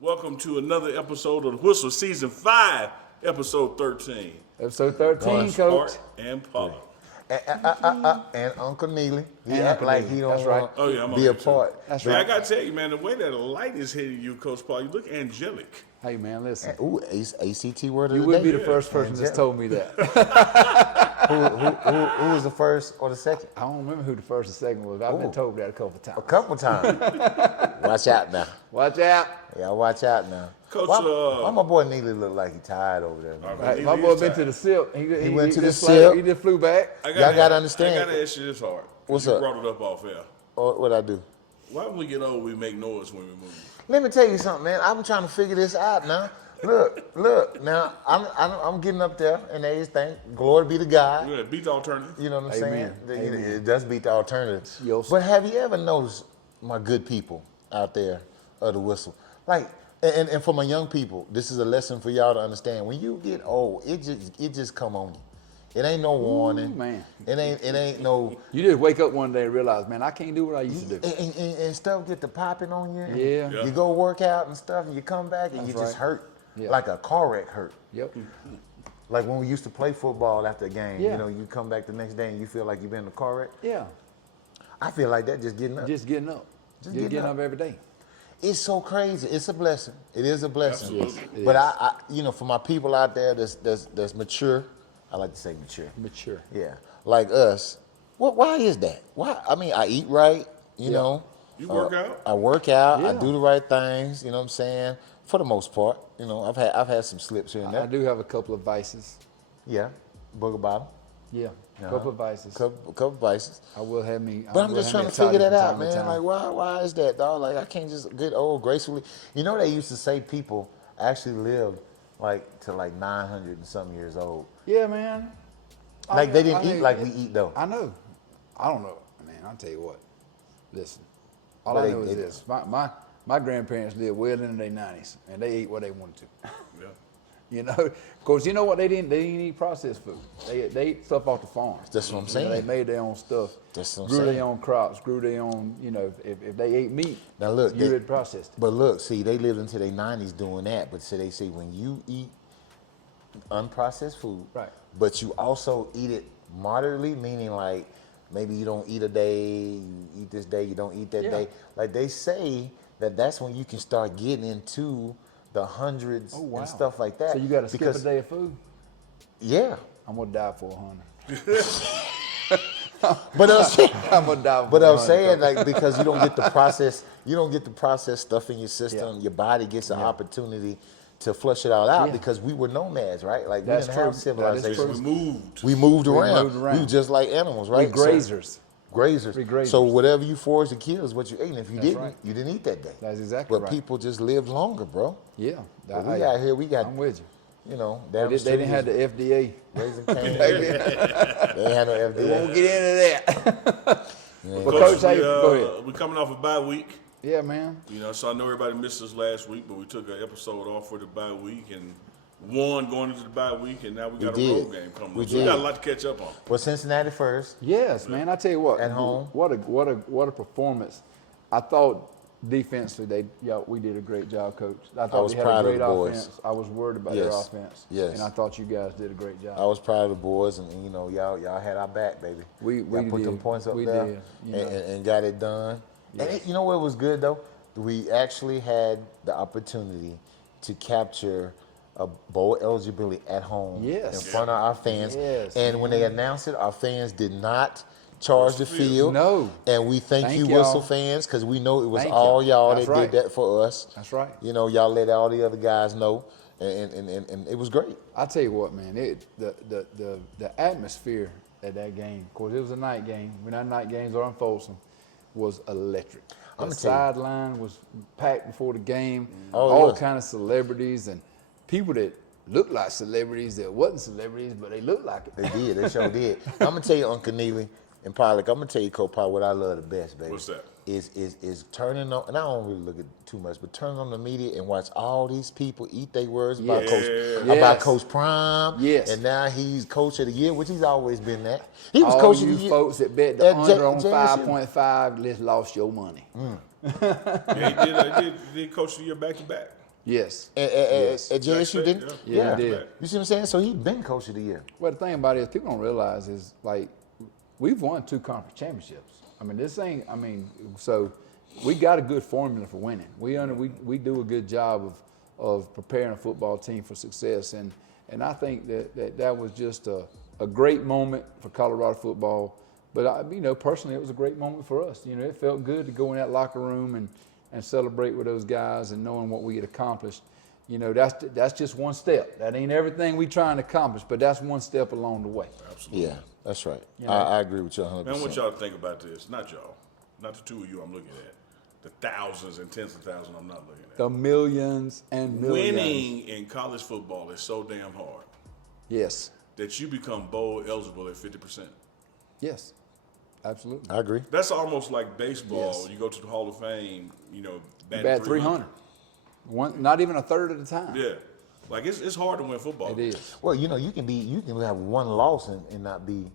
Welcome to another episode of the Whistle Season 5, Episode 13. Episode 13, Coach. Art and Paula. And Uncle Neely. He And act Uncle like Neely. he don't That's want right. Oh, yeah, I'm to on be here a too. part. That's Man, right. I got to tell you, man, the way that the light is hitting you, Coach Paul, you look angelic. Hey, man, listen. Ooh, ACT word of You the would day. be the first person that's told me that. Who was the first or the second? I don't remember who the first and second was. I've been Ooh. told that a couple of A times. couple times. Watch out now. Watch out. Y'all watch out now. Coach, why my boy Neely look like he tired over there? Man? Right, He my is boy been tired. to the SIP. He went to the just SIP. He just flew back. I Y'all gotta understand. I got to ask you this hard. What's you up? brought it up off air. What I do? Why when we get old, we make noise when we move? Let me tell you something, man. I'm trying to figure this out now. Look. Now I'm getting up there in age thing. Glory be to God. Yeah, beat the alternative. You know what I'm Amen. saying? Amen. It does beat the alternatives. Yes. But have you ever noticed, my good people out there of the whistle, like, and for my young people, this is a lesson for y'all to understand. When you get old, it just come on you. It ain't no warning. man. It ain't no. You just wake up one day and realize, man, I can't do what I used to do. And stuff get to popping on you. And Yeah. You go work out and stuff, and you come back and That's you just right. hurt, Yeah. like a car wreck hurt. Yep. Like when we used to play football after a game, Yeah. you know, you come back the next day and you feel like you've been in a car wreck. Yeah. I feel like that just getting up. Just getting up. Just getting up every day. It's so crazy. It's a blessing. It is a blessing. Absolutely. It But is. I, for my people out there that's mature, I like to say mature. Mature. Yeah, like us. Why is that? Why? I mean, I eat right. You know. You work out? I work out. I Yeah. do the right things. You know what I'm saying? For the most part. You know, I've had some slips here and I there. do have a couple of vices. Yeah, booger bottom. Yeah. Uh-huh. Couple of vices. Couple vices. I will have me. But I'm just trying to figure that out, man. Like, why is that, dog? Like, I can't just get old gracefully. You know, they used to say people actually lived like to like 900 and some years old. Yeah, man. Like they didn't I eat mean, like we eat though. I know. I don't know, man. I'll tell you what. Listen, all But I they- know is they- this: my grandparents lived well into their 90s, and they ate what they wanted to. Yeah. You know, of course, you know what they didn't eat processed food. They ate stuff off the farm. That's what I'm You know, they saying. made their own stuff. That's what I'm grew saying. their own crops, grew their own. You know, if they ate meat, Now look, you they- had processed it. But look, see, they lived into their 90s doing that. But so they say when you eat unprocessed food, Right. but you also eat it moderately, meaning like maybe you don't eat a day, you eat this day, you don't eat that Yeah. day. Like they say that's when you can start getting into the hundreds Oh wow. and stuff like that. So you got to skip a Because- day of food. Yeah. I'm gonna die for 100. But I'm saying, I'm gonna die for but I'm 100, saying though. like because you don't get the process, you don't get the processed stuff in your system. Yeah. Your body gets an opportunity to flush it all out Yeah. because we were nomads, right? Like That's we didn't have true. civilization. That is We moved. We moved around. moved around. We were just like animals, We right? grazers. Grazers. We grazers. So whatever you foraged to kill is what you ate. And if you That's didn't, right. you didn't eat that day. That's exactly But right. people just lived longer, bro. Yeah. But we out here, we got, I'm with you. you know, They, down the they didn't street have the FDA. Raising Cane's. They ain't had no We won't FDA. get into that. But Coach, Coach, how we, you, go ahead. we coming off a bye week. Yeah, man. You know, so I know everybody missed us last week, but we took an episode off for the bye week and won going into the bye week, and now we got a did. road game coming We up. So we did. got a lot to catch up on. Well, Cincinnati first. Yes, man. I tell you what. At home. What a performance. I thought defensively we did a great job, Coach. I thought was we had proud a of great the boys. offense. I was worried about their Yes. offense. Yes. And I thought you guys did a great job. I was proud of the boys, and you know, y'all had our back, baby. We y'all put them did. points up We there did, you and, know. and got it done. And you know what was good though? We actually had the opportunity to capture a bowl eligibility at home Yes. in front of our fans. Yes, and when they announced it, our fans did not charge the field. No. And we thank you, y'all. Whistle fans, because we know it was Thank all y'all That's that right. did that for us. That's right. You know, y'all let all the other guys know, and it was great. I tell you what, man, the atmosphere at that game, of course, it was a night game. When our night games are in Folsom, was electric. I'ma The tell you. sideline was packed before the game. Oh, it all was. kind of celebrities and people that looked like celebrities that wasn't celebrities, but they looked like it. They did. They sure did. I'm gonna tell you, Uncle Neely and Pollock. I'm gonna tell you, Co-Pilot, what I love the best, baby. What's that? Is turning on, and I don't really look at too much, but turning on the media and watch all these people eat their words about Yes. Coach Yes. Coach Prime. Yes. And now he's Coach of the Year, which he's always been that. He was All Coach of you the Year. folks that bet the At under on Jackson. 5.5 just lost your money. Yeah, he did coach of the year back to back. Yes. At JSU, didn't? Yeah, he did. You see what I'm saying? So he's been coach of the year. Well, the thing about it is people don't realize is, like, we've won 2 conference championships. I mean, so we got a good formula for winning. We do a good job of preparing a football team for success. And I think that was just a great moment for Colorado football. But, personally, it was a great moment for us. It felt good to go in that locker room and celebrate with those guys and knowing what we had accomplished. That's just one step. That ain't everything we trying to accomplish, but that's one step along the way. Absolutely. Yeah, that's right. I agree with you 100%. Man, I want y'all to think about this. Not y'all. Not the 2 of you I'm looking at. The thousands and tens of thousands I'm not looking at. The millions and millions. Winning in college football is so damn hard Yes. that you become bowl eligible at 50%. Yes. Absolutely. I agree. That's almost like baseball. Yes. You go to the Hall of Fame, Bat 300. Not even a third of the time. Yeah. Like, it's hard to win football. It is. Well, you can have one loss and not be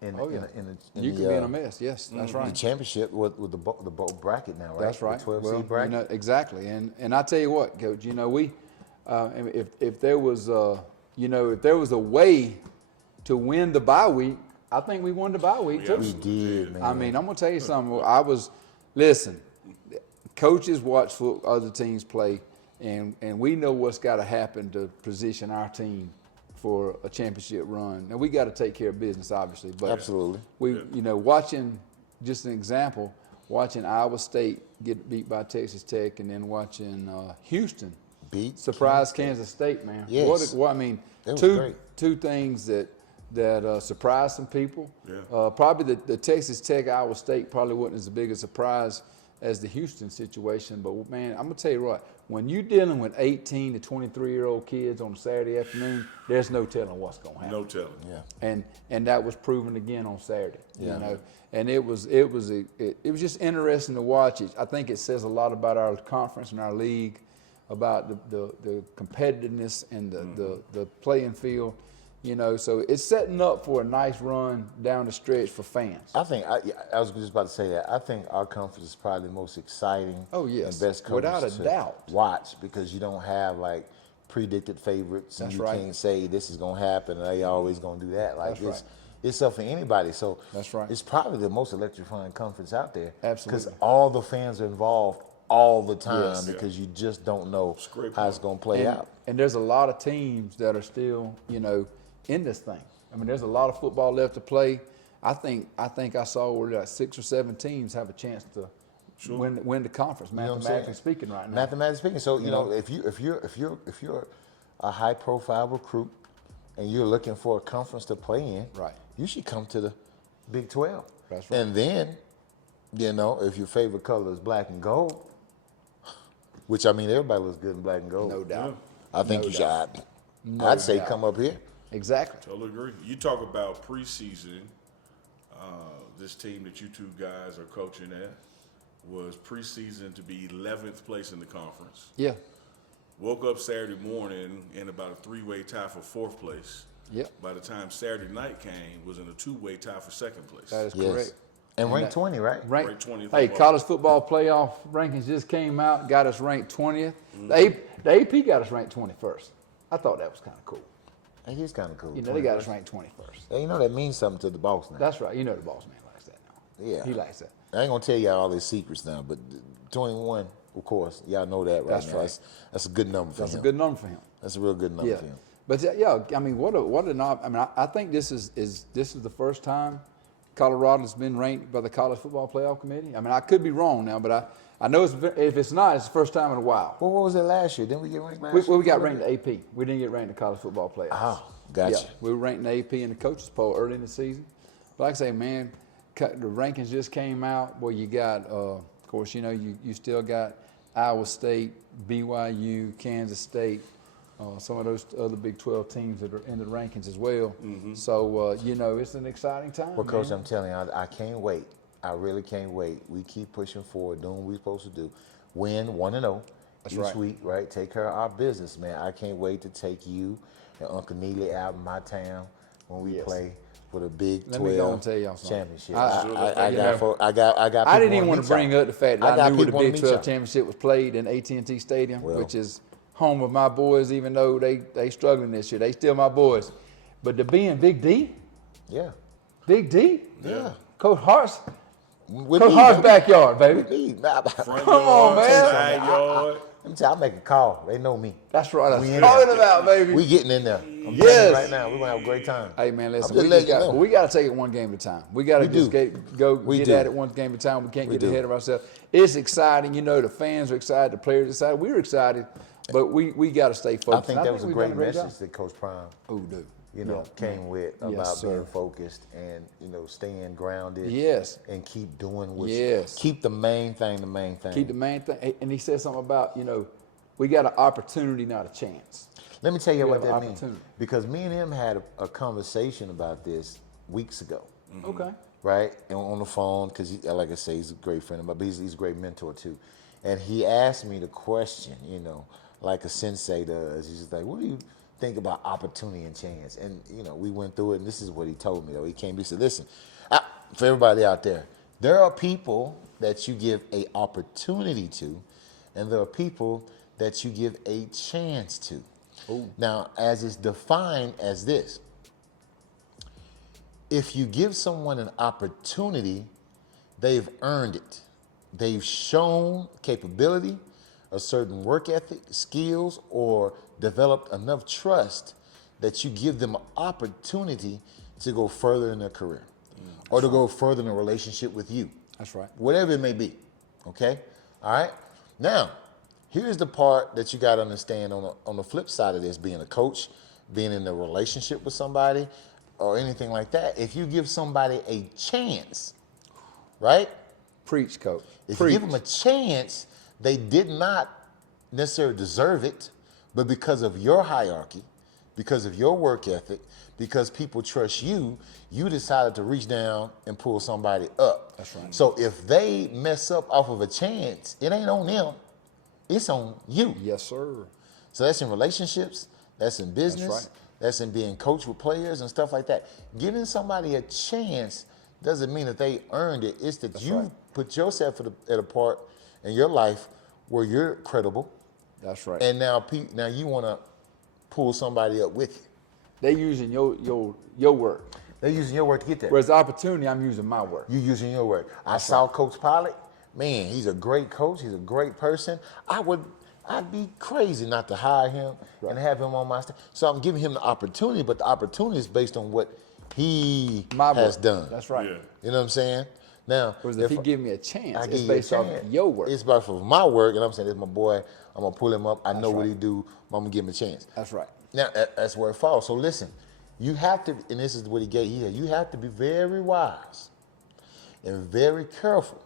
in You can be in a mess. Yes, that's the right. championship with the bowl bracket now, right? That's right. The 12 Well, seed bracket. exactly. And I tell you what, Coach. We if there was a way to win the bye week, I think we won the bye week too. We did, man. I mean, I'm gonna tell you something. Listen, coaches watch other teams play, and we know what's got to happen to position our team for a championship run. Now we got to take care of business, obviously, but Absolutely. watching, just an example, watching Iowa State get beat by Texas Tech, and then watching Houston surprise Kansas State, man. Yes. What I mean, That was great. two things that surprised some people. Yeah. Probably the Texas Tech Iowa State probably wasn't as big a surprise as the Houston situation. But, man, I'm going to tell you what, when you're dealing with 18 to 23-year-old kids on a Saturday afternoon, there's no telling what's going to happen. No telling. Yeah. And that was proven again on Saturday. Yeah. And it was just interesting to watch it. I think it says a lot about our conference and our league, about the competitiveness and the playing field. So it's setting up for a nice run down the stretch for fans. I think I was just about to say that. I think our conference is probably the most exciting Yes. and best conference Without a to doubt. watch, because you don't have like predicted favorites, and That's you right. can't say this is gonna happen and they always gonna do that. Like That's right. it's up for anybody. So That's right. It's probably the most electrifying conference out there. Absolutely. Because all the fans are involved all the time, Yes. because you just don't know great how it's gonna play out. And there's a lot of teams that are still, in this thing. I mean, there's a lot of football left to play. I think I saw where like 6 or 7 teams have a chance to win the conference, You know what I'm mathematically saying? speaking, right now. Mathematically speaking. So if you're a high profile recruit and you're looking for a conference to play in, Right. you should come to the Big 12. That's right. And then, if your favorite color is black and gold, which I mean everybody looks good in black and gold. No doubt. I think No you doubt. should. I'd say doubt. come up here. Exactly. Totally agree. You talk about preseason. This team that you 2 guys are coaching at was preseason to be 11th place in the conference. Yeah. Woke up Saturday morning in about a 3-way tie for 4th place. Yep. By the time Saturday night came, was in a 2-way tie for 2nd place. That is Yes. correct. And ranked 20, right? Ranked 20th Hey, overall. college football playoff rankings just came out, got us ranked 20th. Mm-hmm. The AP got us ranked 21st. I thought that was kind of cool. It is kind of cool. They got us ranked 21st. Hey, that means something to the boss now. That's right. The boss man likes that now. Yeah. He likes that. I ain't gonna tell y'all all his secrets now, but 21, of course, y'all know that right That's now. right. That's a good number for That's him. a good number for him. That's a real good number Yeah. for him. But I mean, I think this is the first time Colorado's been ranked by the College Football Playoff Committee. I mean, I could be wrong now, but I know if it's not, it's the first time in a while. Well, what was it last year? Didn't we get ranked last year? We got ranked in AP. We didn't get ranked in the College Football Playoffs. Oh, gotcha. Yeah, we were ranked in the AP in the coaches poll early in the season. But like I say, man, the rankings just came out. Well, you got, of course, you still got Iowa State, BYU, Kansas State, some of those other Big 12 teams that are in the rankings as well. Mm-hmm. So, it's an exciting time. Well, Coach, man. I'm telling you, I can't wait. I really can't wait. We keep pushing forward, doing what we're supposed to do. Win 1-0 That's each right. week, right? Take care of our business, man. I can't wait to take you and Uncle Neely out in my town when we Yes. play for the Big Let me go 12 and tell y'all something. championship. I got. I didn't people even wanna want to meet bring y'all. up the fact I that got I knew where the people wanna Big meet 12 y'all. championship was played in AT&T Stadium, Well, which is home of my boys, even though they struggling this year. They still my boys. But to be in Big D, Yeah. Big D, Yeah. Coach Hart's With Coach me, Hart's baby. backyard, baby. With me. Nah, Front Come on, yard, man. side yard. Let me tell you, I make a call. They know me. That's right. We I'm in talking there. about, baby. We getting in there. I'm telling Yes. you right now, we're gonna have a great time. Hey man, listen, I'm just letting you know. we got to take it one game at a time. We got to We just do. get at it one game at a time. We can't get ahead of ourselves. It's exciting, the fans are excited, the players are excited. We're excited, but we got to stay I focused. think And that was a we've great done message job. that Coach Prime, Oh, dude. came with Yes, about sir. being focused and staying grounded. Yes. And keep doing what. Yes. Keep the main thing the main thing. Keep the main thing. And he said something about, we got an opportunity, not a chance. Let me tell you We what have that an means. opportunity. Because me and him had a conversation about this weeks ago. Okay. Right? And on the phone, because like I say, he's a great friend of mine, but he's a great mentor too. And he asked me the question, like a sensei does. He's just like, what do you think about opportunity and chance? And, we went through it, and this is what he told me, though. He said, listen, for everybody out there are people that you give a opportunity to, and there are people that you give a chance to. Ooh. Now, as it's defined as this, if you give someone an opportunity, they've earned it. They've shown capability, a certain work ethic, skills, or developed enough trust that you give them an opportunity to go further in their career or to go further in a relationship with you. That's right. Whatever it may be. Okay? All right? Now, here's the part that you got to understand on the flip side of this, being a coach, being in a relationship with somebody, or anything like that. If you give somebody a chance, right? Preach, coach. If Preach. you give them a chance, they did not necessarily deserve it, but because of your hierarchy, because of your work ethic, because people trust you, you decided to reach down and pull somebody up. That's right. So if they mess up off of a chance, it ain't on them, it's on you. Yes, sir. So that's in relationships, that's in business, right. that's in being coached with players and stuff like that. Giving somebody a chance doesn't mean that they earned it. It's that you right. put yourself at a part in your life where you're credible, That's right. and now you want to pull somebody up with you. They using your work. They're using your work to get there. Whereas the opportunity, I'm using my work. You're using your work. I saw Coach Pollock. Man, he's a great coach. He's a great person. I'd be crazy not to hire him and have him on my staff. So I'm giving him the opportunity, but the opportunity is based on what he My has work. done. That's right. Yeah. You know what I'm saying? Now, Whereas if he give me a chance, I it's give you a based off chance, your work. It's based off my work, and I'm saying, this is my boy. I'm gonna pull him up. I know what right. he do. I'm gonna give him a chance. That's right. Now, that's where it falls. So listen, you have to, and this is what he gave here, you have to be very wise and very careful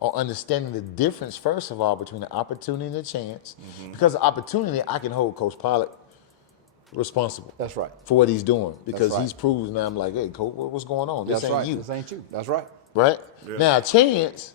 on understanding the difference, first of all, between the opportunity and the chance. Because the opportunity, I can hold Coach Pollock responsible That's right. for what he's doing. Because right. he's proven, now I'm like, hey, Coach, what's going on? This That's ain't right. you. This ain't you. That's right. Right? Yeah. Now, a chance,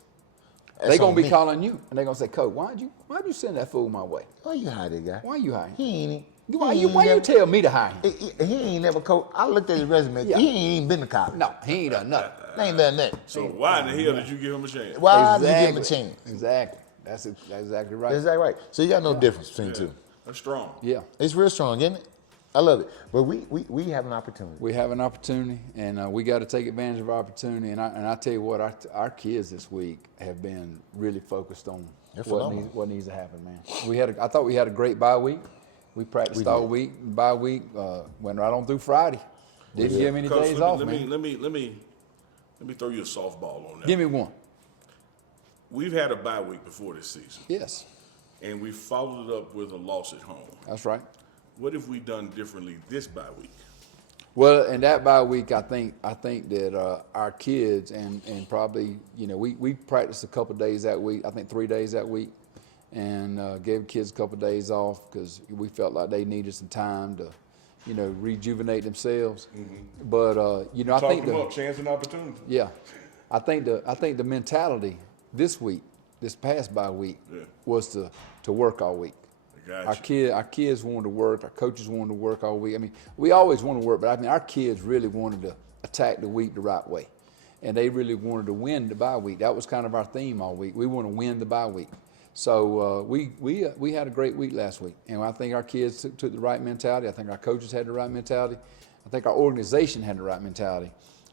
They that's gonna on be me. calling you, and they gonna say, "Coach, why'd you send that fool my way? Why you hire that guy? Why you hire him? He ain't. Why he you ain't never- tell me to hire him? He ain't never coach. I looked at his resume. Yeah. He ain't even been to college. No, he ain't done nothing. They ain't done nothing. So why in the hell did you give him a chance? Why did you give him a chance? Exactly. That's exactly right. Is that right? So you got no difference between the two. That's strong. Yeah. It's real strong, isn't it? I love it. But we have an opportunity. We have an opportunity, and we got to take advantage of our opportunity. And I tell you what, our kids this week have been really focused on They're phenomenal. what needs to happen, man. I thought we had a great bye week. We practiced all week. Bye week went right on through Friday. Didn't give any Coach, days off, let man. me throw you a softball on that. Give me one. We've had a bye week before this season, Yes, and we followed it up with a loss at home. that's right. What have we done differently this bye week? Well, in that bye week, I think that our kids and probably we practiced a couple of days that week. I think 3 days that week, and gave kids a couple of days off because we felt like they needed some time to, rejuvenate themselves. Mm-hmm. But I Talk think them up, chance and opportunity. yeah, I think the mentality this past bye week Yeah. was to work all week. I got you. Our kids wanted to work. Our coaches wanted to work all week. I mean, we always want to work, but I mean, our kids really wanted to attack the week the right way, and they really wanted to win the bye week. That was kind of our theme all week. We want to win the bye week. So we had a great week last week, and I think our kids took the right mentality. I think our coaches had the right mentality. I think our organization had the right mentality.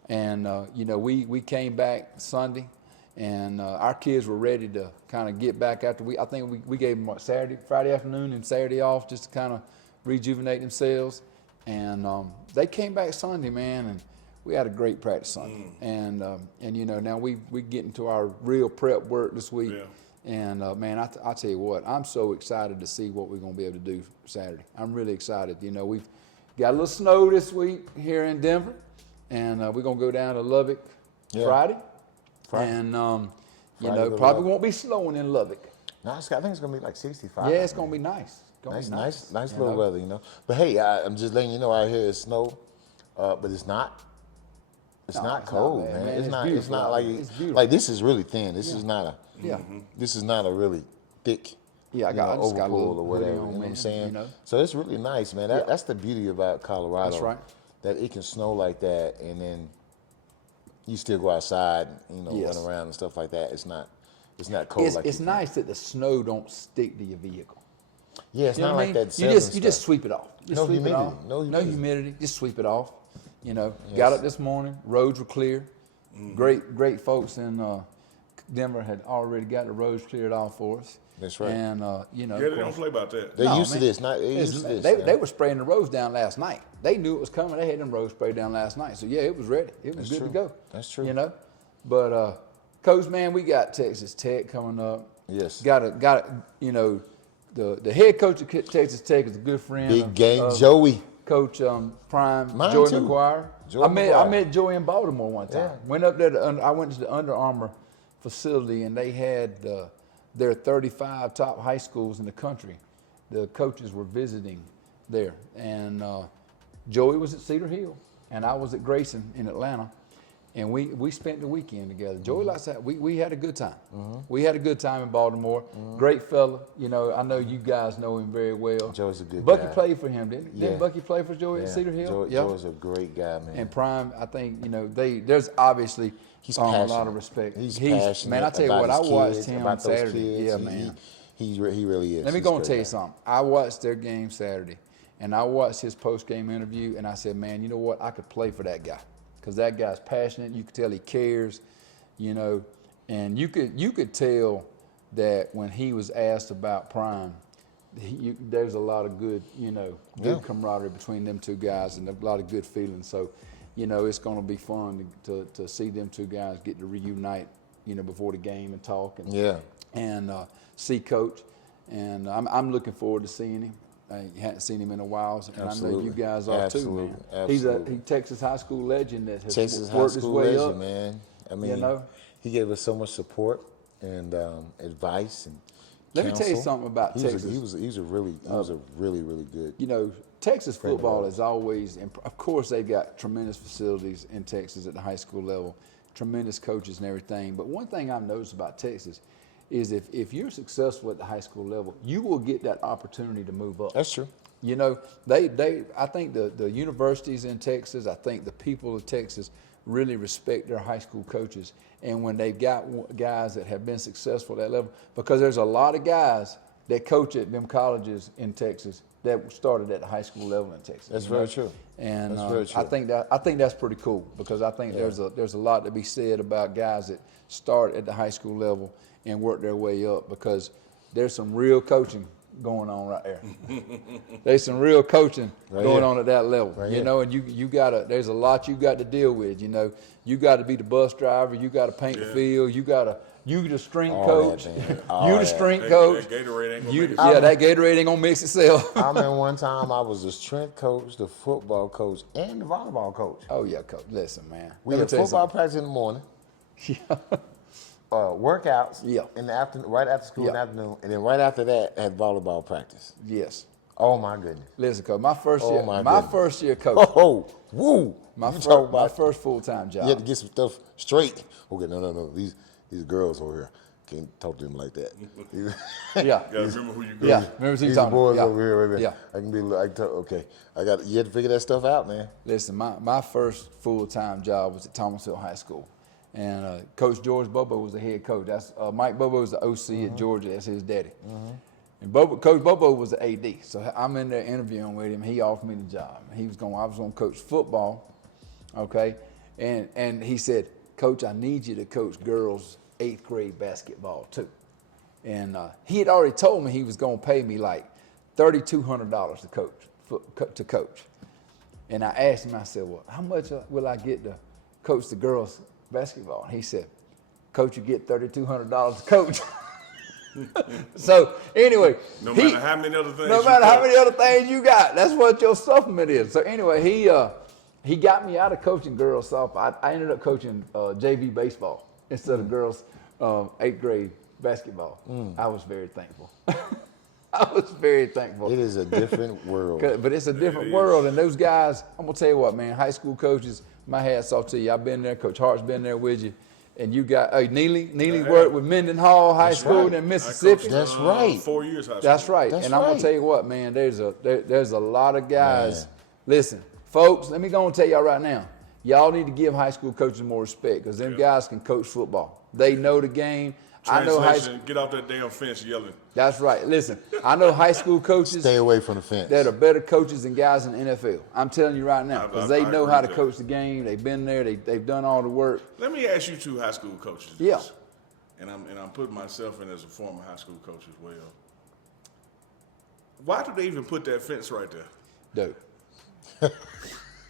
And we came back Sunday, and our kids were ready to kind of get back after I think we gave them Friday afternoon and Saturday off just to kind of rejuvenate themselves. And they came back Sunday, man, and we had a great practice Sunday. And now we get into our real prep work this week. Yeah. And man, I tell you what, I'm so excited to see what we're going to be able to do Saturday. I'm really excited. We've got a little snow this week here in Denver, and we're going to go down to Lubbock Friday. And probably won't be snowing in Lubbock. No, I think it's gonna be like 65. Yeah, it's gonna be nice. Nice little weather, But hey, I'm just letting you know out here it's snow, but it's not. It's not cold, not bad, man. man. It's not like It's beautiful. like this is really thin. This is not a. Yeah. This is not a really thick. Yeah, I just got a overpull little or whatever. hoodie on, You know what man, I'm saying? you know. So it's really nice, man. That's the beauty about Colorado. That's right. That it can snow like that, and then you still go outside, Yes. run around and stuff like that. It's not cold like It's nice that the snow don't stick to your vehicle. Yeah, it's You know not what I like mean? that. You just sweep it off. Just No sweep it humidity. off. No No humidity. humidity. Just sweep it off. Got Yes. up this morning. Roads were clear. Great folks in Denver had already got the roads cleared off for us. That's right. And Yeah, of they don't course, play about that. They're No, used man. to this. They're used to this. They were spraying the roads down last night. They knew it was coming. They had them roads sprayed down last night. So yeah, it was ready. It was That's good true. to go. That's true. But Coach, man, we got Texas Tech coming up. Yes. Got the head coach of Texas Tech is a good friend. Big game, of Joey. Coach Prime, Mine Joey too. McGuire. Joey I McGuire. met Joey in Baltimore one time. Yeah. Went up there I went to the Under Armour facility, and they had their 35 top high schools in the country. The coaches were visiting there, and Joey was at Cedar Hill, and I was at Grayson in Atlanta, and we spent the weekend together. Joey likes that. We had a good time. We had a good time in Baltimore. Great fella. I know you guys know him very well. Joey's a good Bucky guy. played for him, didn't he? Yeah. Didn't Bucky play for Joey at Cedar Hill? Joey's a great guy, man. And Prime, I think, there's obviously He's a lot passionate. of respect. He's passionate. Man, I tell you about what, I his watched kids, him about those Saturday. kids. Yeah, man. He really is. Let me He's go a and great tell you guy. something. I watched their game Saturday, and I watched his post-game interview, and I said, man, you know what? I could play for that guy because that guy's passionate. You could tell he cares, and you could tell that when he was asked about Prime, there's a lot of good, good camaraderie between them two guys and a lot of good feelings. So, it's going to be fun to see them two guys get to reunite, before the game and talk and see Coach. And I'm looking forward to seeing him. I hadn't seen him in a while, and Absolutely. I know you guys are too, man. He's a Texas high school legend that has Texas high worked his school way legend, up. man. I mean, he gave us so much support and advice and Let me tell you counsel. something about Texas. He was a really good. Texas friend of football ours. is always, and of course, they've got tremendous facilities in Texas at the high school level, tremendous coaches and everything. But one thing I've noticed about Texas is if you're successful at the high school level, you will get that opportunity to move up. That's true. I think the universities in Texas, I think the people of Texas really respect their high school coaches. And when they've got guys that have been successful at that level, because there's a lot of guys that coach at them colleges in Texas that started at the high school level in Texas. That's very true. And That's very true. I think that's pretty cool because I think there's a lot to be said about guys that start at the high school level and work their way up because there's some real coaching going on right there. There's some real coaching going on at that level, and you gotta, there's a lot you got to deal with, you got to be the bus driver, you got to paint the field, you the strength coach, you the strength coach. That Gatorade ain't gonna make it. That Gatorade ain't gonna mix itself. I remember one time I was the strength coach, the football coach, and the volleyball coach. Oh yeah, coach. Listen, man. We had football practice in the morning. Workouts in the afternoon, right after school in the afternoon, and then right after that had volleyball practice. Yes. Oh my goodness. Listen, coach. My first year coach. Oh, woo. My first full-time job. You had to get some stuff straight. Okay, no. These girls over here can't talk to them like that. Yeah. You gotta remember who you go. Yeah. Remember who you These talking boys about. over here, right there. Yeah. I can be like, okay, you had to figure that stuff out, man. Listen, my first full-time job was at Thomasville High School. And Coach George Bobo was the head coach. That's Mike Bobo was the OC at Georgia. That's his daddy. And Coach Bobo was the AD. So I'm in there interviewing with him. He offered me the job. I was going to coach football, okay? And he said, Coach, I need you to coach girls 8th grade basketball too. And he had already told me he was going to pay me like $3,200 to coach. And I asked him, I said, well, how much will I get to coach the girls basketball? And he said, Coach, you get $3,200 to coach. So anyway, no matter how many other things you got, that's what your supplement is. So anyway, he got me out of coaching girls softball. I ended up coaching JV baseball instead of girls 8th grade basketball. I was very thankful. I was very thankful. It is a different world. But it's a different world, and those guys, I'm gonna tell you what, man. High school coaches, my hat's off to you. I've been there. Coach Hart's been there with you. And you got Neely worked with Mendenhall High School in Mississippi. That's right. 4 years high school. That's right. And I'm gonna tell you what, man. There's a lot of guys. Listen, folks. Let me go and tell y'all right now. Y'all need to give high school coaches more respect because them guys can coach football. They know the game. I know get off that damn fence yelling. That's right. Listen, I know high school coaches. Stay away from the fence. That are better coaches than guys in the NFL. I'm telling you right now, because they know how to coach the game. They've been there. They've done all the work. Let me ask you two high school coaches. Yeah. And I'm putting myself in as a former high school coach as well. Why do they even put that fence right there? Dude.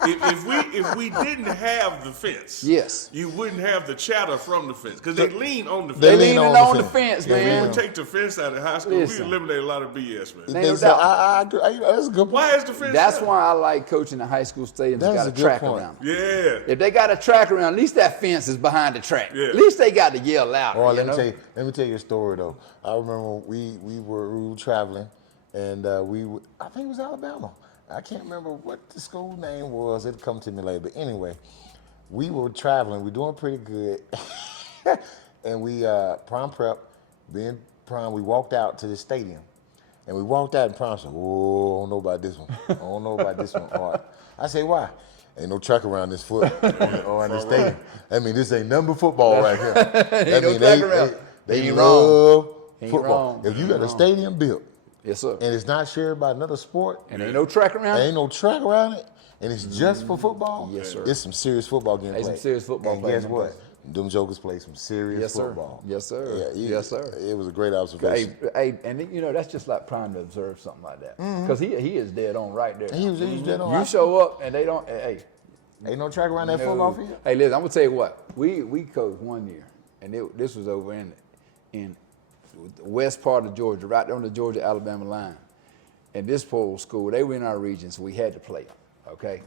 If we didn't have the fence, yes, you wouldn't have the chatter from the fence because they lean on the fence. They leaning on the fence, man. We would take the fence out of high school. We eliminate a lot of BS, man. No doubt. I agree. That's a good point. Why is the fence? That's why I like coaching the high school stadiums. That got a track around them. Yeah. If they got a track around, at least that fence is behind the track. Yeah. At least they got to yell out. Let me tell you a story though. I remember we were traveling, and I think it was Alabama. I can't remember what the school name was. It'll come to me later. But anyway, we were traveling. We're doing pretty good. And we, prom prep, being prom, we walked out to the stadium. And we walked out and prom said, oh, I don't know about this one. I don't know about this one. Hard. I say, why? Ain't no track around this foot or in the stadium. I mean, this ain't number football right here. They love football. If you got a stadium built, yes, sir. and it's not shared by another sport, and ain't no track around it. Ain't no track around it, and it's just for football. Yes, sir. It's some serious football game play. Some serious football and play. Guess what? Them jokers play some serious football. Yes, sir. Yes, sir. It was a great observation. And that's just like Prime to observe something like that because he is dead on right there. He's dead on. You show up and they don't. Hey, ain't no track around that football field. Hey, listen, I'm gonna tell you what. We coached one year, and this was over in the west part of Georgia, right there on the Georgia-Alabama line. And this poor old school, they were in our region, so we had to play them, okay?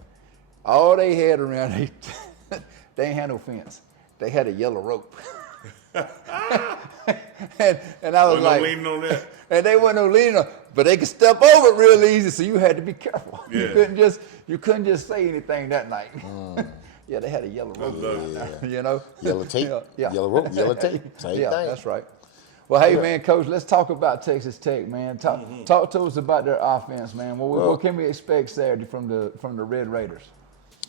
All they had around, they ain't had no fence. They had a yellow rope. and I was like, leaning on that. And they wasn't no leaning on, but they could step over it real easy, so you had to be careful. Yeah. You couldn't just say anything that night. Yeah, they had a yellow rope. You know? Yellow tape, yellow rope, yellow tape. Same thing. That's right. Well, hey, man, Coach, let's talk about Texas Tech, man. Talk to us about their offense, man. What can we expect Saturday from the Red Raiders?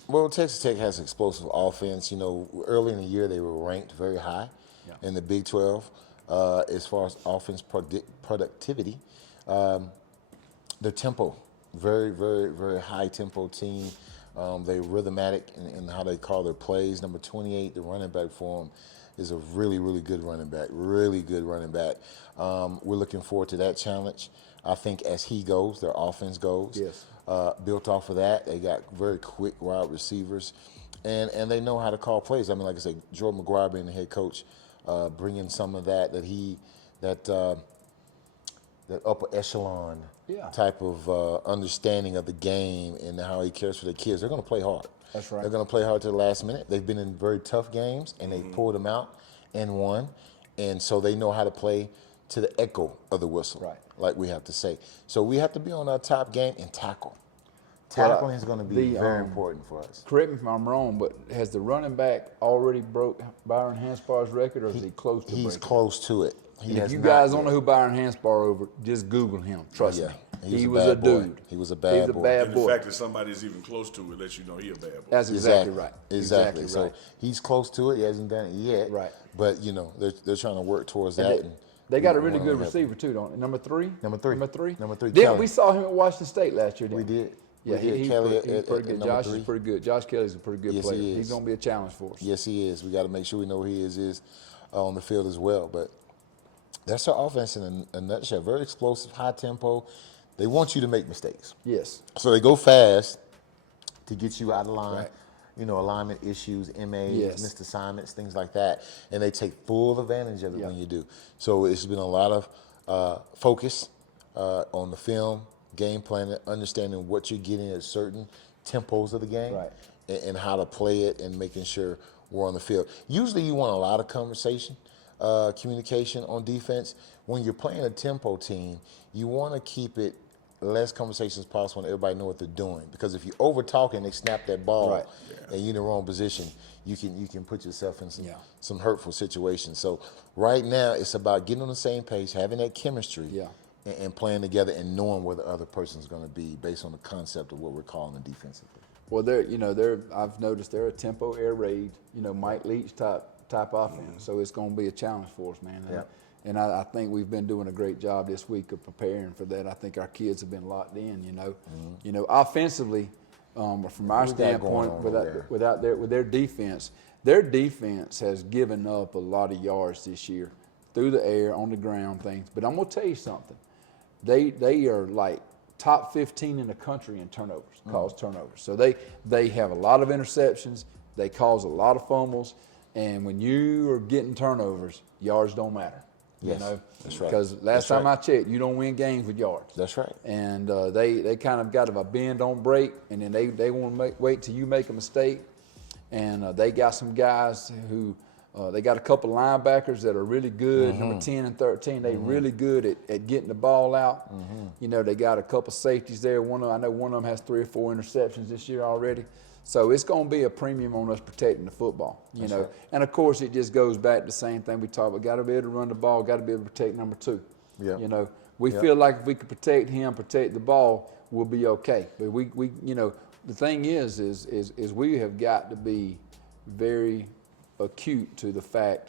Well, Texas Tech has explosive offense. You know, early in the year they were ranked very high in the Big 12 as far as offense productivity. Their tempo, very, very, very high tempo team. They're rhythmatic in how they call their plays. Number 28, the running back for them, is a really, really good running back. Really good running back. We're looking forward to that challenge. I think as he goes, their offense goes. Yes. Built off of that, they got very quick wide receivers, and they know how to call plays. I mean, like I said, Jordan McGuire being the head coach, bringing some of that upper echelon type of understanding of the game and how he cares for the kids. They're going to play hard. That's right. They're going to play hard to the last minute. They've been in very tough games, and they pulled them out and won. And so they know how to play to the echo of the whistle, like we have to say. So we have to be on our top game and tackle. Tackling is going to be very important for us. Correct me if I'm wrong, but has the running back already broke Byron Hanspar's record, or is he close to breaking it? He's close to it. If you guys don't know who Byron Hanspar over, just Google him. Trust me. He was a dude. He was a bad boy. bad And boy. the fact that somebody's even close to it lets you know he a bad boy. That's exactly right. Exactly. So right. he's close to it. He hasn't done it yet. Right. But they're trying to work towards that. And They got a we really wanna good have- receiver too, don't they? Number three. Number three. Then Kelly. we saw him at Washington State last year. We Didn't did. Yeah, We did. he's Kelly pretty at good. number Josh 3. is pretty good. Josh Kelly's a pretty good Yes, player. he is. He's going to be a challenge for us. Yes, he is. We got to make sure we know who he is on the field as well. But that's our offense in a nutshell. Very explosive, high tempo. They want you to make mistakes. Yes. So they go fast to get you out of line. Right. Alignment issues, MAs, Yes. missed assignments, things like that. And they take full advantage of it Yeah. when you do. So it's been a lot of focus on the film, game planning, understanding what you're getting at certain tempos of the game, Right. and how to play it, and making sure we're on the field. Usually you want a lot of conversation, communication on defense. When you're playing a tempo team, you want to keep it less conversation as possible and everybody know what they're doing. Because if you over talk and they snap that ball Right. and you're in the wrong position, you can put yourself in Yeah. some hurtful situations. So right now it's about getting on the same page, having that chemistry, Yeah. and playing together and knowing where the other person's going to be based on the concept of what we're calling the defensively. Well, I've noticed they're a tempo, air raid, Mike Leach type offense. So it's going to be a challenge for us, man. Yeah. And I think we've been doing a great job this week of preparing for that. I think our kids have been locked in, offensively, from our What we got standpoint, going on over with their defense has given up a lot of yards this year through the air, on the ground, things. But I'm going to tell you something. They are like top 15 in the country in turnovers, caused turnovers. So they have a lot of interceptions. They cause a lot of fumbles. And when you are getting turnovers, yards don't matter. Yes, that's right. Because last That's time right. I checked, you don't win games with yards. That's right. And they kind of got a bend on break, and then they want to wait till you make a mistake. And they got some guys who they got a couple linebackers that are really good, number 10 and 13. They really good at getting the ball out. They got a couple safeties there. I know one of them has 3 or 4 interceptions this year already. So it's going to be a premium on us protecting the football, Right. And of course, it just goes back to the same thing we talked about. Got to be able to run the ball. Got to be able to protect number 2. Yeah. We feel like if we could protect him, protect the ball, we'll be okay. But we the thing is we have got to be very acute to the fact,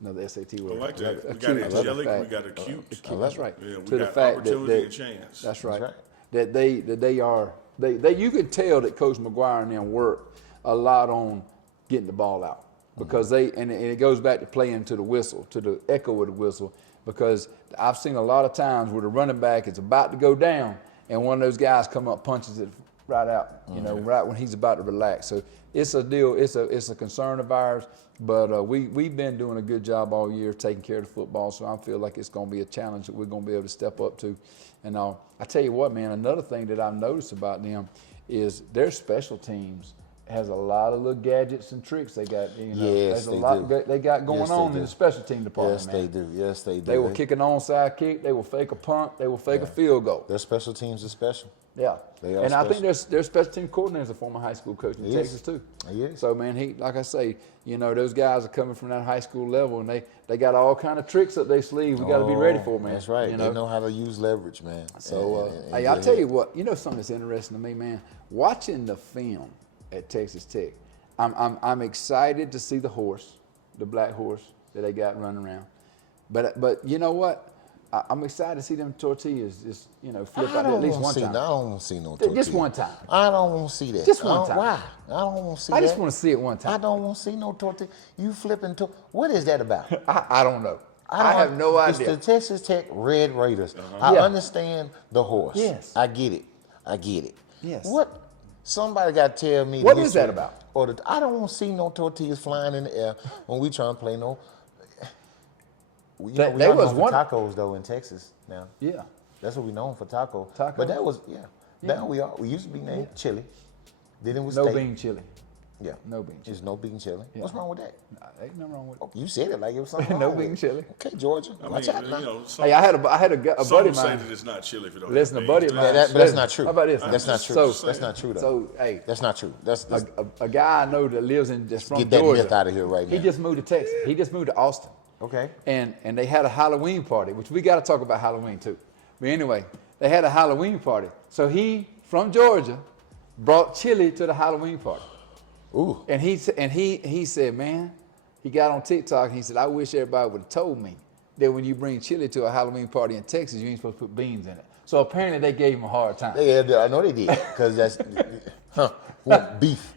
another SAT word. I like that. We got Acute to the angelic, we fact- got acute. That's right. Yeah, we to the got fact opportunity and chance. That's right. right. That they are you could tell that Coach McGuire and them work a lot on getting the ball out because and it goes back to playing to the whistle, to the echo of the whistle, because I've seen a lot of times where the running back is about to go down and one of those guys come up, punches it right out, right when he's about to relax. So it's a deal. It's a concern of ours. But we've been doing a good job all year taking care of the football, so I feel like it's going to be a challenge that we're going to be able to step up to. And I tell you what, man, another thing that I've noticed about them is their special teams has a lot of little gadgets and tricks they got. Yes, there's a they lot do. they got going Yes, they on do. in the special team department. Yes, man. they do. Yes, they do. They will kick an onside kick. They will fake a punt. They will fake a field goal. Their special teams are special. Yeah, They are and I think special. their special team coordinator is a former high school coach in He is. Texas too. He is. So man, he like I say, those guys are coming from that high school level, and they got all kind of tricks up their sleeve. We got to be ready for, man. That's right. They know how to use leverage, man. So, And hey, get I'll tell ahead. you what. Something that's interesting to me, man. Watching the film at Texas Tech, I'm excited to see the horse, the black horse that they got running around. But you know what? I'm excited to see them tortillas just flip out there at least one time. I don't want to see no tortilla. Just one time. I don't want to see that. Just one time. Why? I don't want to see that. I just want to see it one time. I don't want to see no tortilla. You flipping to what is that about? I don't know. I have no idea. It's the Texas Tech Red Raiders. I Yeah. understand the horse. Yes. I get it. Yes. What? Somebody got to tell me. What this is that one. about? I don't want to see no tortillas flying in the air when we trying to play no. We They are was known for one- tacos though in Texas now. Yeah. That's what we known for taco. Taco? But that was Now we used to be named chili. Then it was No steak. bean chili. Yeah. No bean chili. There's no bean chili. What's wrong with that? Nah, ain't nothing wrong with it. Oh, you said it like it was something No wrong with bean it. chili. Okay, Georgia. I Watch mean, out now. some, Hey, I had a buddy some of say mine. that it's not chili if it don't Listen, have a buddy of beans. mine. But that's not true. How about this? That's not true. So, That's not true though. So, hey, That's not true. That's a guy I know that lives that's from get that Georgia. myth out of here right now. He just moved to Texas. He just moved to Austin. Okay. And they had a Halloween party, which we got to talk about Halloween too. But anyway, they had a Halloween party. So he, from Georgia, brought chili to the Halloween party. Ooh. And he said, man, he got on TikTok and he said, I wish everybody would have told me that when you bring chili to a Halloween party in Texas, you ain't supposed to put beans in it. So apparently they gave him a hard time. Yeah, I know they did, because that's want beef,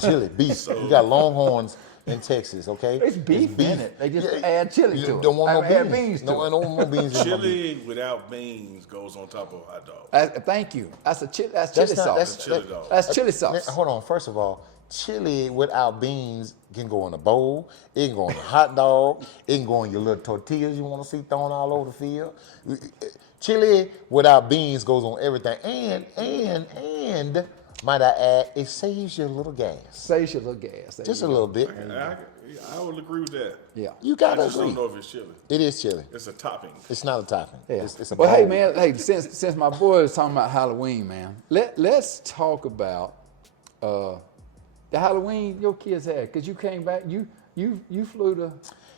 chili, beef. You got Longhorns in Texas, okay? It's beef in it. They just add chili to it. Don't want no add beans. to it. No, don't want no beans. in my beef. Chili without beans goes on top of a hot dog. Thank you. That's chili That's sauce. not- That's chili dog. That's chili sauce. Hold on. First of all, chili without beans can go in a bowl. It can go in a hot dog. It can go in your little tortillas you want to see thrown all over the field. Chili without beans goes on everything. And might I add, it saves you a little gas. Saves you a little gas. There Just you a go. little bit. I would agree with that. Yeah. You I gotta just agree. don't know if it's chili. It is chili. It's a topping. It's not a topping. Yeah. It's a well, hey bowl. man, since my boy is talking about Halloween, man, let's talk about the Halloween your kids had, because you came back, you flew to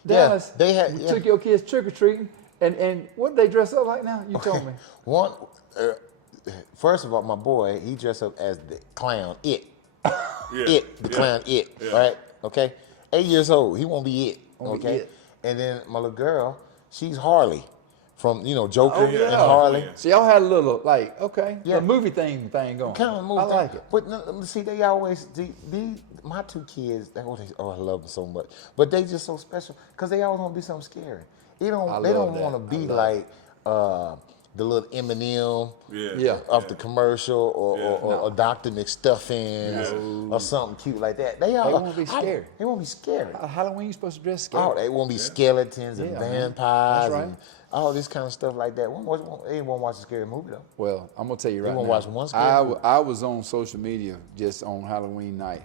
Dallas. they had- yeah. took your kids trick or treating, and what did they dress up like now? You told me. One, first of all, my boy, he dressed up as the clown, It. Yeah. It, the clown, It, Yeah. right? Okay? 8 years old, he won't be It, Won't be okay? It. And then my little girl, she's Harley from, Joker Oh, and yeah. Harley. Yeah. So y'all had a little Yeah. a movie thing going. Kind of movie. I like it. But no, see, they always, my two kids, I love them so much. But they just so special because they always want to be something scary. They don't love want to that. be I love like the little Eminem Yeah. of the commercial or No. Dr. McStuffins or something cute like that. They won't be scary. They won't be scary. Halloween, you supposed to dress scary. Oh, they won't be skeletons and Yeah, man. vampires That's right. and all this kind of stuff like that. They won't watch a scary movie though. Well, I'm gonna tell you right won't now. watch one scary movie. I was on social media just on Halloween night,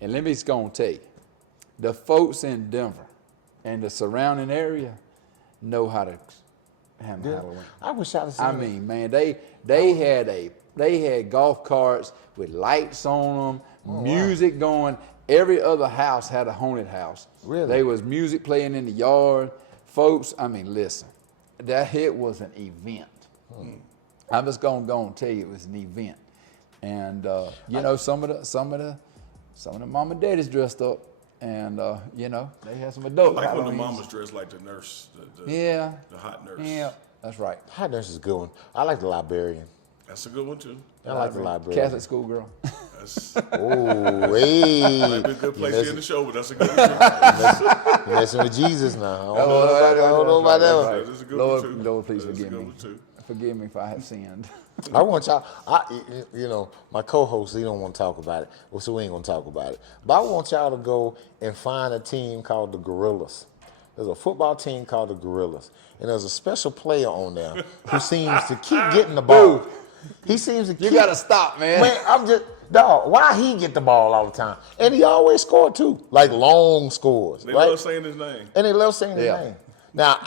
and let me just go and tell you, the folks in Denver and the surrounding area know how to handle Halloween. I wish I'd have seen I it. mean, man, they had golf carts with lights on them, music going. Every other house had a haunted house. Really? There was music playing in the yard. Folks, I mean, listen, it was an event. I'm just gonna go and tell you it was an event. And some of the mom and daddies dressed up, and they had some adult Like when the Halloweens. mama's dressed like the nurse, Yeah. the hot nurse. Yeah, that's right. Hot Nurse is a good one. I like the librarian. That's a good one too. I like the librarian. Catholic school girl. That's Oh, hey. might be a good place to end the show, but that's a good one too. You're messing with Jesus now. I Oh, don't know about that one. That is a good one too. Lord, please That is a forgive good me. one too. Forgive me if I have sinned. I want y'all, my co-host, he don't want to talk about it, so we ain't going to talk about it. But I want y'all to go and find a team called the Gorillas. There's a football team called the Gorillas. And there's a special player on there who seems to keep getting the ball. He seems to keep. You gotta stop, man. Man, I'm just, dog, why he get the ball all the time? And he always scored too, like long scores, They right? love saying his name. And they love saying his Yeah. name. Now,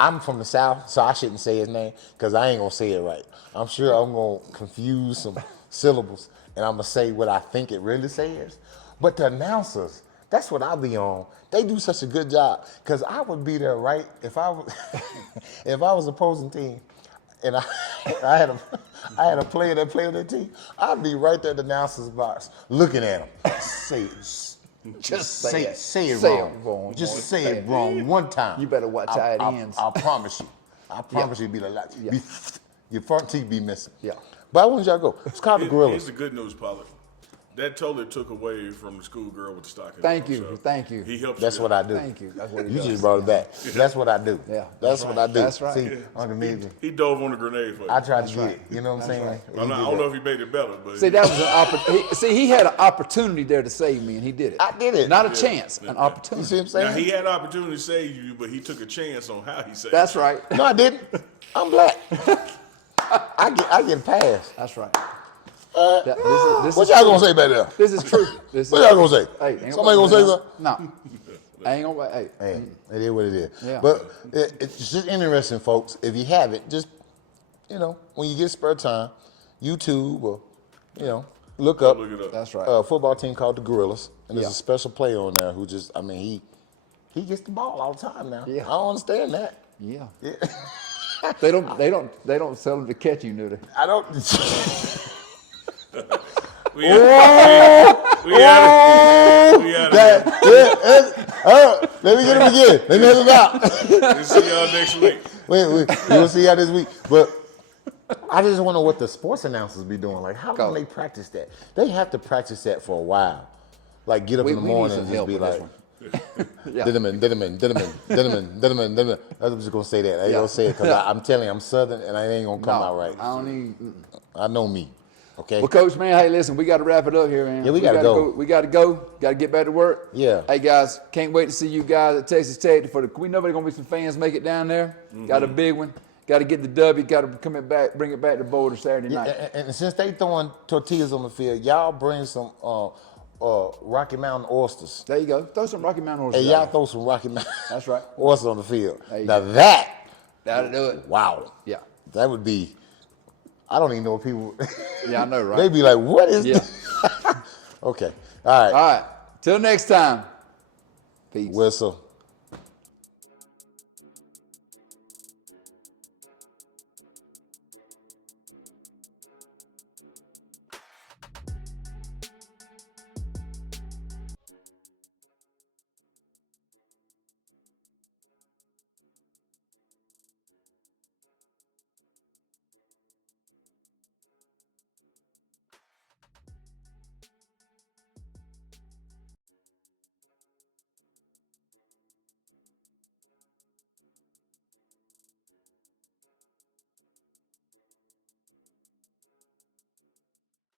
I'm from the South, so I shouldn't say his name because I ain't going to say it right. I'm sure I'm going to confuse some syllables, and I'm going to say what I think it really says. But the announcers, that's what I'll be on. They do such a good job because I would be there right if I was, if I was opposing team and I had a player that played on that team, I'd be right there at the announcer's box looking at him. Just say it wrong. Just say it wrong one time. You better watch how it ends. I promise you. I promise you, be the last. Your front teeth be missing. Yeah. But I want y'all to go. It's called the Here's Gorillas. the good news, Pollard. That totally took away from the schoolgirl with the stocking. Thank on, you, so thank you. He helps That's you. what I do. Thank you. That's what he You does. just brought it back. That's what I do. Yeah, That's what I do. That's right. See, Uncle Nigga, He dove on the grenade for you. I tried to get it. You know what I'm saying? right. He I did don't know that. if he made it better, but See, that was an opportunity. See, he had an opportunity there to save me, and he did it. I did it. Not a chance, an You opportunity. see what I'm saying? now he had an opportunity to save you, but he took a chance on how he saved That's you. right. No, I didn't. I'm black. I get a pass. That's right. This What is y'all true. gonna say back there? This is true. This What is y'all gonna say? Hey, ain't Somebody gonna say nobody- something? No. I ain't gonna. Hey. Hey, it is what it is. Yeah. But it's just interesting, folks. If you have it, just, when you get spare time, YouTube or, look up Look it up. That's right. a football team called the Gorillas. And there's Yeah. a special player on there who just, he gets the ball all the time now. Yeah. I don't understand that. Yeah. They don't sell them to catch you, do they? I don't. We had it. Let me get him again. Let me hit him out. We'll see y'all next week. We'll see y'all this week. But I just wonder what the sports announcers be doing. Like, how long they practice that? They have to practice that for a while. Like, get up in the morning and just be like, Diddleman. I'm just gonna say that. I ain't gonna say it because I'm telling you, I'm Southern and I ain't gonna come out right. I don't even. I know me. Okay. Well, Coach, man, hey, listen, we got to wrap it up here, man. Yeah, we gotta go. We got to go. Got to get back to work. Yeah. Hey, guys, can't wait to see you guys at Texas Tech. We know there's going to be some fans make it down there. Mm-hmm. Got a big one. Got to get the W. Got to bring it back to Boulder Saturday night. And since they throwing tortillas on the field, y'all bring some Rocky Mountain oysters. There you go. Throw some Rocky Mountain oysters. Hey, y'all throw some Rocky Mountain That's right. oysters on the field. Now that'll do it. Wow. Yeah. That would be. I don't even know what people. Yeah, I know, right? They be like, "What is this?" Okay. All right. All right. Till next time. Peace. Whistle.